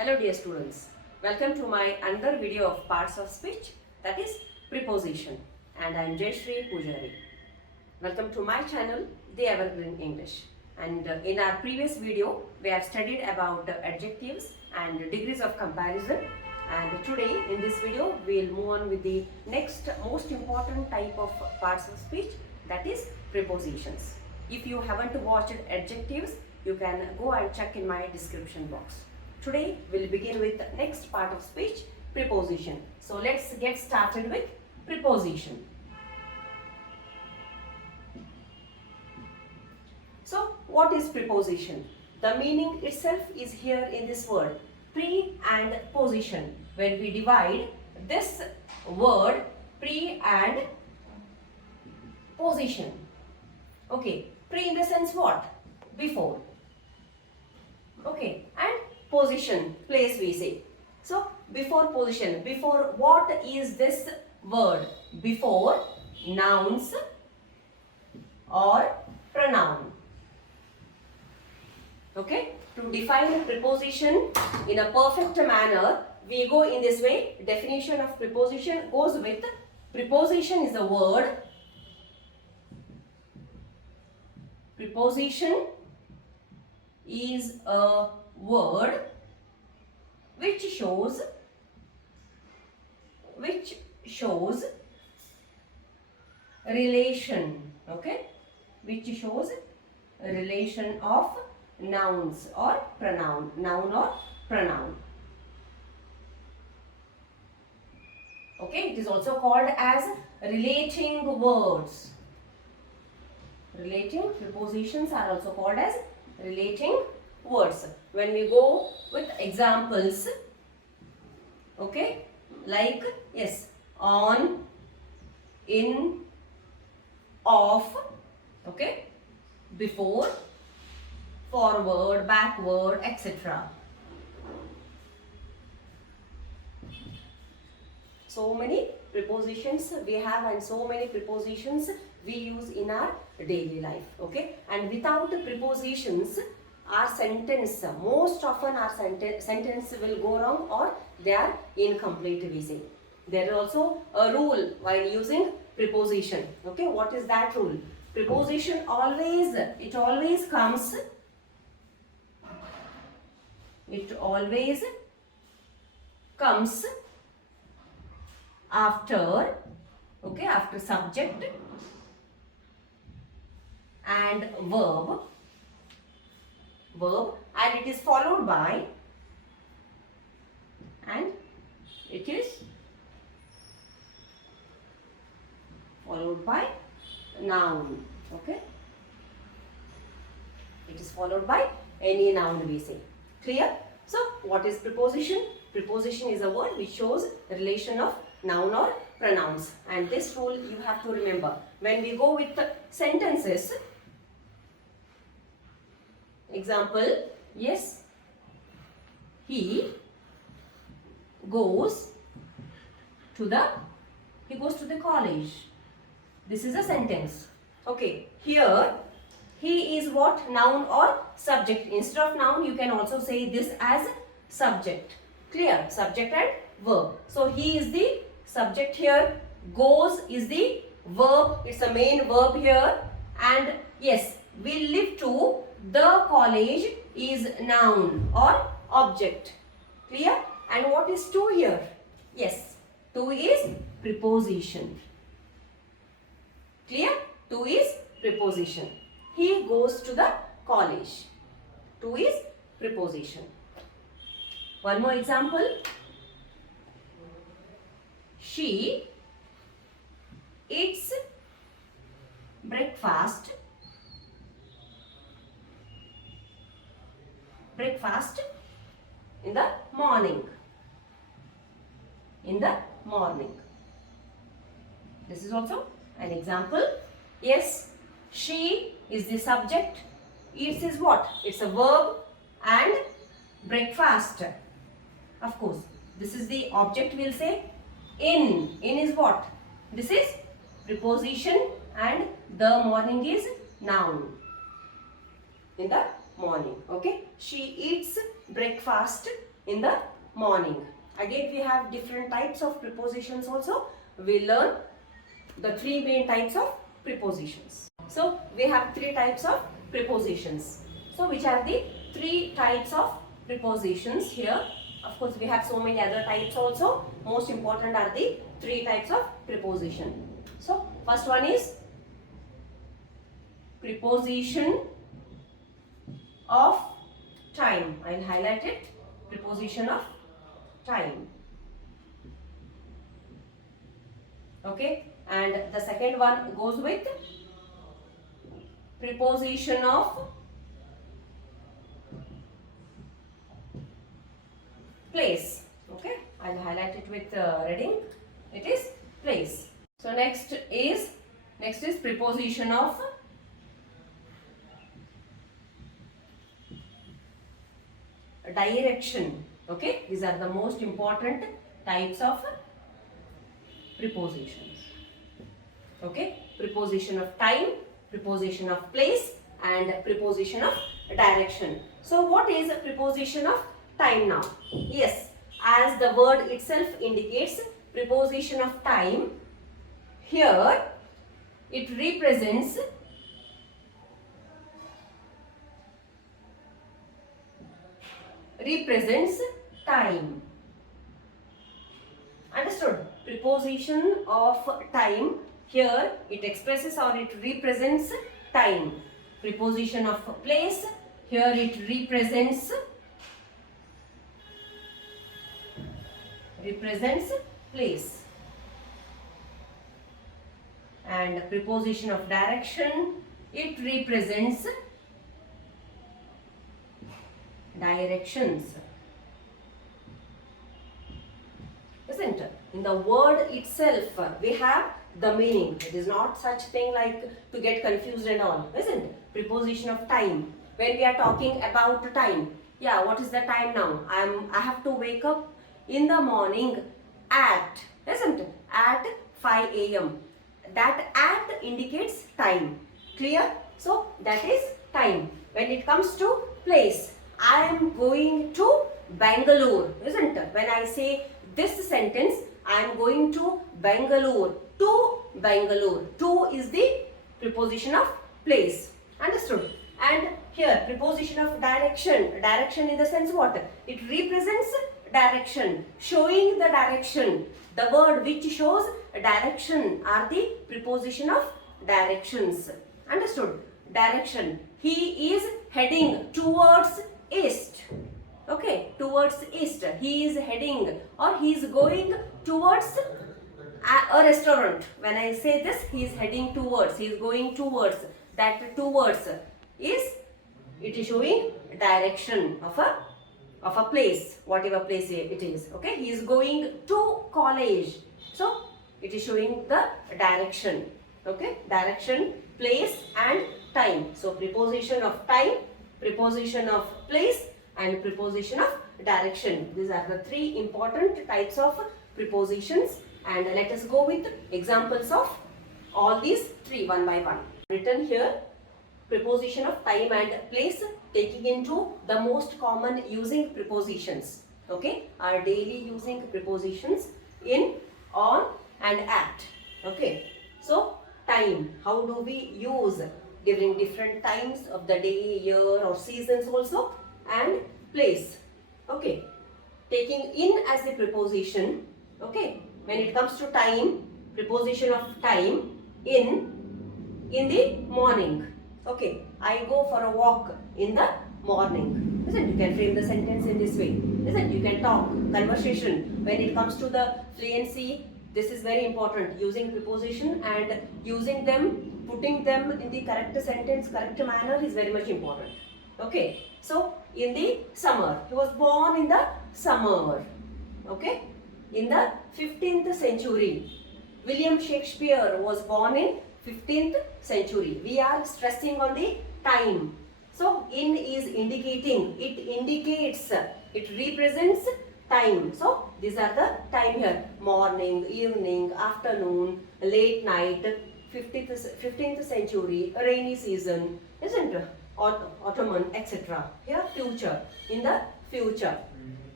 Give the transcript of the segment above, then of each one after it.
Hello dear students, welcome to my another video of parts of speech, that is preposition, and I am Jayashree Pujari. Welcome to my channel, The Evergreen English. And in our previous video we have studied about adjectives and degrees of comparison, and today in this video we will move on with the next most important type of parts of speech, that is prepositions. If you haven't watched adjectives, you can go and check in my description box. Today we'll begin with the next part of speech, preposition. So let's get started with preposition. So what is preposition? The meaning itself is here in this word, pre and position. When we divide this word pre and position. Okay, pre in the sense what? Before. Okay, and position, place we say. So before position, before what is this word? Before nouns or pronoun. Okay, to define preposition in a perfect manner, we go in this way. Definition of preposition goes with preposition is a word. Preposition is a word which shows relation, okay, which shows relation of nouns or pronoun, noun or pronoun. Okay, it is also called as relating words. Relating prepositions are also called as relating words. When we go with examples, okay, like yes, on, in, off, okay, before, forward, backward, etc. So many prepositions we have, and so many prepositions we use in our daily life, okay. And without prepositions, our sentence, most often our sentence will go wrong or they are incomplete, we say. There is also a rule while using preposition, okay. What is that rule? Preposition always comes after, okay, after subject and verb, and it is followed by noun, okay. It is followed by any noun, we say. Clear? So what is preposition? Preposition is a word which shows relation of noun or pronouns, and this rule you have to remember. When we go with sentences, example, yes, he goes to the college. This is a sentence. Okay, here he is what? Noun or subject. Instead of noun, you can also say this as subject. Clear? Subject and verb. So he is the subject here. Goes is the verb. It's a main verb here. And yes, will live to the college is noun or object. Clear? And what is to here? Yes, to is preposition. Clear? To is preposition. He goes to the college. To is preposition. One more example. She eats breakfast in the morning. This is also an example. Yes, she is the subject. Eats is what? It's a verb, and breakfast, of course, this is the object, we'll say. In is what? This is preposition, and the morning is noun. In the morning, okay. She eats breakfast in the morning. Again, we have different types of prepositions also. We learn the three main types of prepositions. So, we have three types of prepositions. So, which are the three types of prepositions here? Of course, we have so many other types also. Most important are the three types of preposition. So, first one is preposition of time. I will highlight it. Preposition of time. Okay. And the second one goes with preposition of place. Okay. I will highlight it with red ink. It is place. So next is preposition of direction. Okay, these are the most important types of prepositions. Okay, preposition of time, preposition of place, and preposition of direction. So what is a preposition of time now? Yes, as the word itself indicates, preposition of time, here it represents time. Understood? Preposition of time, here it expresses or it represents time. Preposition of place, here it represents place. And preposition of direction, it represents directions. Isn't it? In the word itself, we have the meaning. It is not such thing like to get confused and all. Isn't it? Preposition of time. When we are talking about time, yeah, what is the time now? I have to wake up in the morning at, isn't it? At 5 a.m. That at indicates time. Clear? So that is time. When it comes to place, I am going to Bangalore, isn't it? When I say this sentence, I am going to Bangalore. To Bangalore. To is the preposition of place. Understood? And here preposition of direction. Direction in the sense what? It represents direction, showing the direction. The word which shows direction are the preposition of directions. Understood? Direction. He is heading towards east. Okay, towards east. He is heading or he is going towards a restaurant. When I say this, he is heading towards, he is going towards. That towards is, it is showing direction of a place, whatever place it is. Okay, he is going to college. So it is showing the direction. Okay, direction, place and time. So preposition of time, preposition of place and preposition of direction. These are the three important types of prepositions, and let us go with examples of all these three one by one. Written here, preposition of time and place, taking into the most common using prepositions. Okay, our daily using prepositions in, on and at. Okay, so time, how do we use during different times of the day, year or seasons also, and place. Okay, taking in as the preposition. Okay, when it comes to time, preposition of time, in the morning. Okay, I go for a walk in the morning. Isn't it? You can frame the sentence in this way. Isn't it? You can talk, conversation. When it comes to the fluency, this is very important. Using preposition and using them, putting them in the correct sentence, correct manner is very much important. Okay, so in the summer, he was born in the summer. Okay, in the 15th century. William Shakespeare was born in 15th century. We are stressing on the time. So in is indicating, it indicates, it represents time. So these are the time here: morning, evening, afternoon, late night, 15th century, rainy season, isn't it? Autumn, etc. Here future, in the future.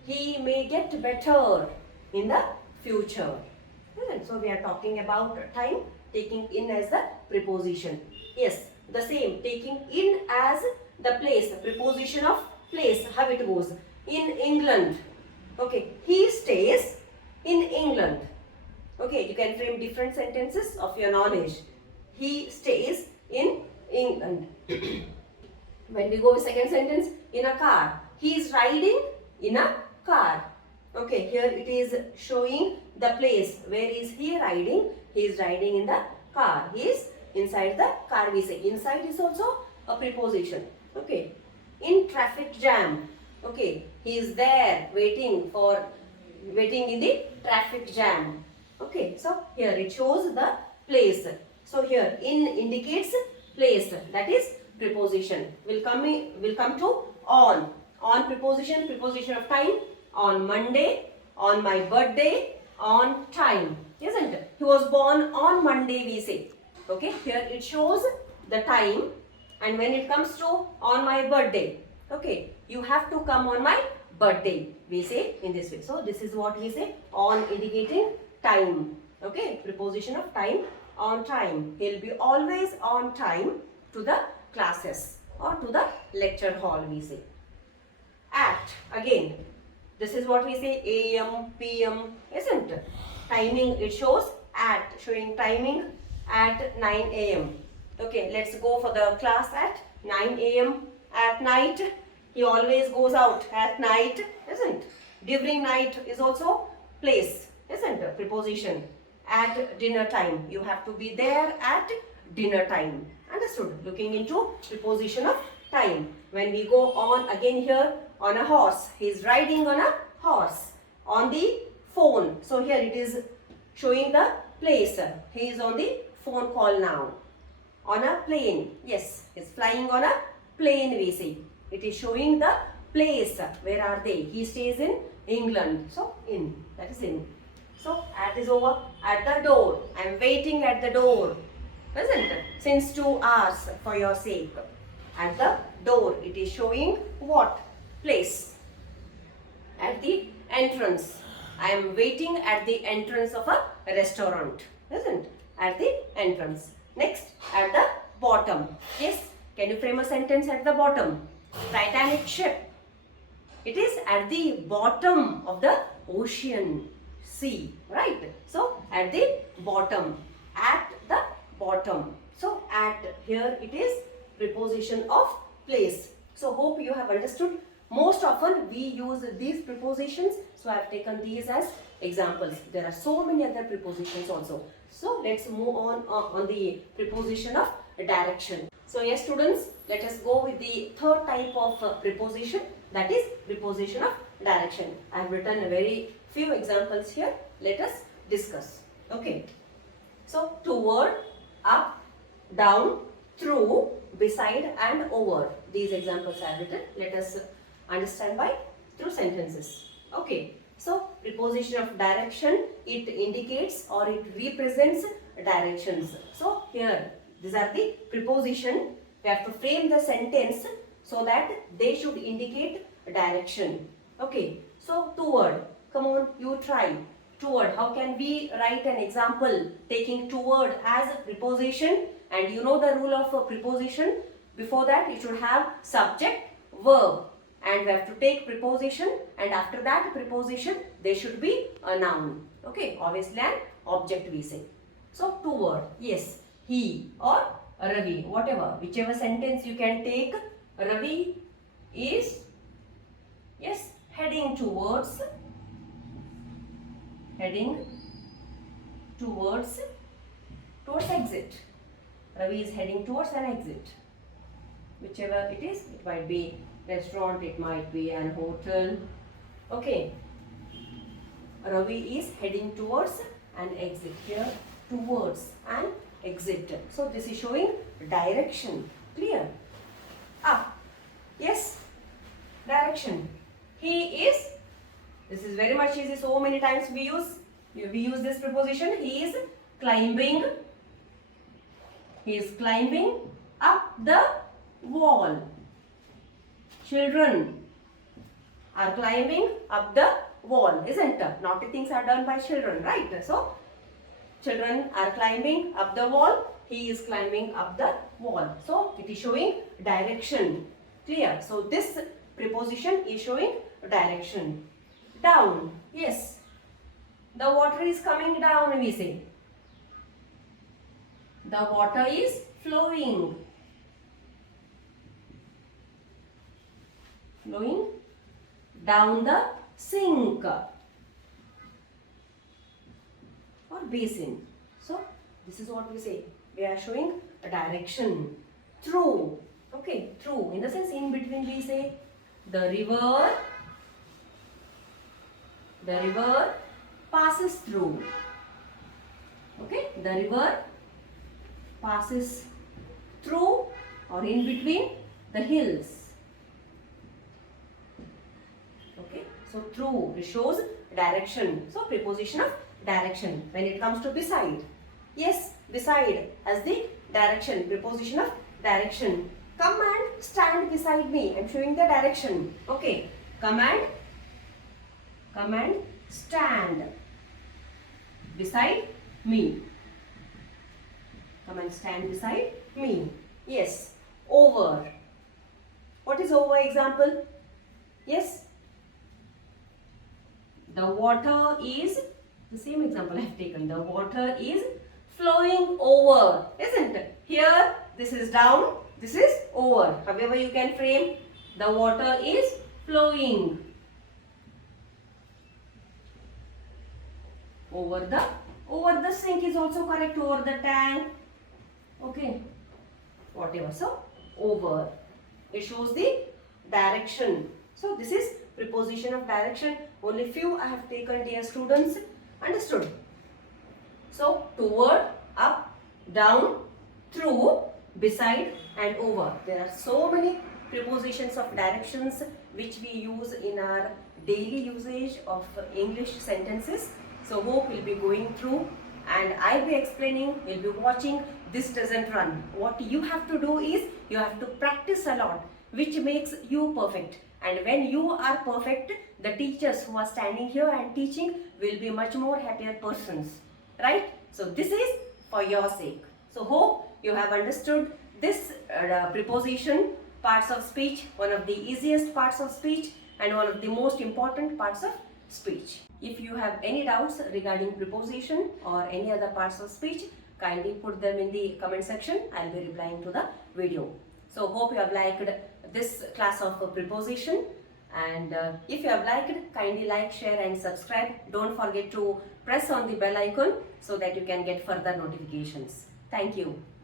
he may get better in the future. So we are talking about time, taking in as the preposition. Yes, the same, taking in as the place, preposition of place, how it goes. In England. Okay, he stays in England. Okay, you can frame different sentences of your knowledge. He stays in England. When we go with second sentence, in a car. He is riding in a car. Okay, here it is showing the place. Where is he riding? He is riding in the car. He is inside the car, we say. Inside is also a preposition. Okay, in traffic jam. Okay, he is there waiting in the traffic jam. Okay, so here it shows the place. So here in indicates place, that is preposition. Will come to on. On preposition, preposition of time. On Monday, on my birthday, on time. Isn't it? He was born on Monday, we say. Okay, here it shows the time, and when it comes to on my birthday, okay, you have to come on my birthday, we say in this way. So this is what we say, on indicating time. Okay, preposition of time, on time. He'll be always on time to the classes or to the lecture hall, we say. At, again, this is what we say, AM, PM, isn't it? Timing, it shows at, showing timing at 9 AM. Okay, let's go for the class at 9 AM. At night, he always goes out at night, isn't it? During night is also place, isn't it? Preposition. At dinner time, you have to be there at dinner time. Understood? Looking into preposition of time. When we go on again here, on a horse, he is riding on a horse. On the phone, so here it is showing the place. He is on the phone call now. On a plane, yes, he is flying on a plane, we say. It is showing the place. Where are they? He stays in England. So in, that is in. So at is over. At the door, I am waiting at the door, isn't it? Since 2 hours for your sake. At the door, it is showing what? Place. At the entrance, I am waiting at the entrance of a restaurant, isn't it? At the entrance. Next, at the bottom. Yes, can you frame a sentence at the bottom? Titanic ship. It is at the bottom of the ocean, sea, right? So, at the bottom. At the bottom. So, at here it is preposition of place. So, hope you have understood. Most often we use these prepositions. So, I have taken these as examples. There are so many other prepositions also. So, let's move on the preposition of direction. So, yes students, let us go with the third type of preposition, that is preposition of direction. I have written a very few examples here. Let us discuss. Okay. So, toward, up, down, through, beside and over. These examples I have written. Let us understand by through sentences. Okay. So, preposition of direction, it indicates or it represents directions. So, here these are the preposition. We have to frame the sentence so that they should indicate direction. Okay. So, toward. Come on, you try. Toward. How can we write an example taking toward as a preposition? And you know the rule of a preposition. Before that, it should have subject, verb. And we have to take preposition, and after that preposition, there should be a noun. Okay, obviously an object we say. So, toward, yes, he or Ravi, whatever, whichever sentence you can take. Ravi is, yes, heading towards exit. Ravi is heading towards an exit. Whichever it is, it might be restaurant, it might be an hotel. Okay. Ravi is heading towards an exit. Here, towards an exit. So, this is showing direction. Clear? Up. Yes. Direction. He is, this is very much easy. So many times we use this preposition. He is climbing. He is climbing up the wall. Children are climbing up the wall, isn't it? Naughty things are done by children, right? So, children are climbing up the wall. He is climbing up the wall. So, it is showing direction. Clear? So, this preposition is showing direction. Down. Yes. The water is coming down, we say. The water is flowing. Flowing down the sink or basin. So, this is what we say. We are showing a direction. Through. Okay, through. In the sense, in between we say the river passes through. Okay, the river passes through or in between the hills. Okay, so through, it shows direction. So, preposition of direction. When it comes to beside, yes, beside has the direction, preposition of direction. Come and stand beside me. I am showing the direction. Okay, come and stand beside me. Come and stand beside me. Yes, over. What is over example? Yes, the water is, the same example I have taken. The water is flowing over, isn't it? Here, this is down, this is over. However, you can frame, the water is flowing over the sink is also correct, over the tank. Okay, whatever. So, over. It shows the direction. So, this is preposition of direction. Only few I have taken, dear students. Understood? So, toward, up, down, through, beside and over. There are so many prepositions of directions which we use in our daily usage of English sentences. So, hope we'll be going through and I'll be explaining, we'll be watching. This doesn't run. What you have to do is, you have to practice a lot, which makes you perfect. And when you are perfect, the teachers who are standing here and teaching will be much more happier persons. Right? So, this is for your sake. So, hope you have understood this preposition parts of speech, one of the easiest parts of speech and one of the most important parts of speech. If you have any doubts regarding preposition or any other parts of speech, kindly put them in the comment section. I will be replying to the video. So, hope you have liked this class of preposition, and if you have liked, kindly like, share and subscribe. Don't forget to press on the bell icon so that you can get further notifications. Thank you.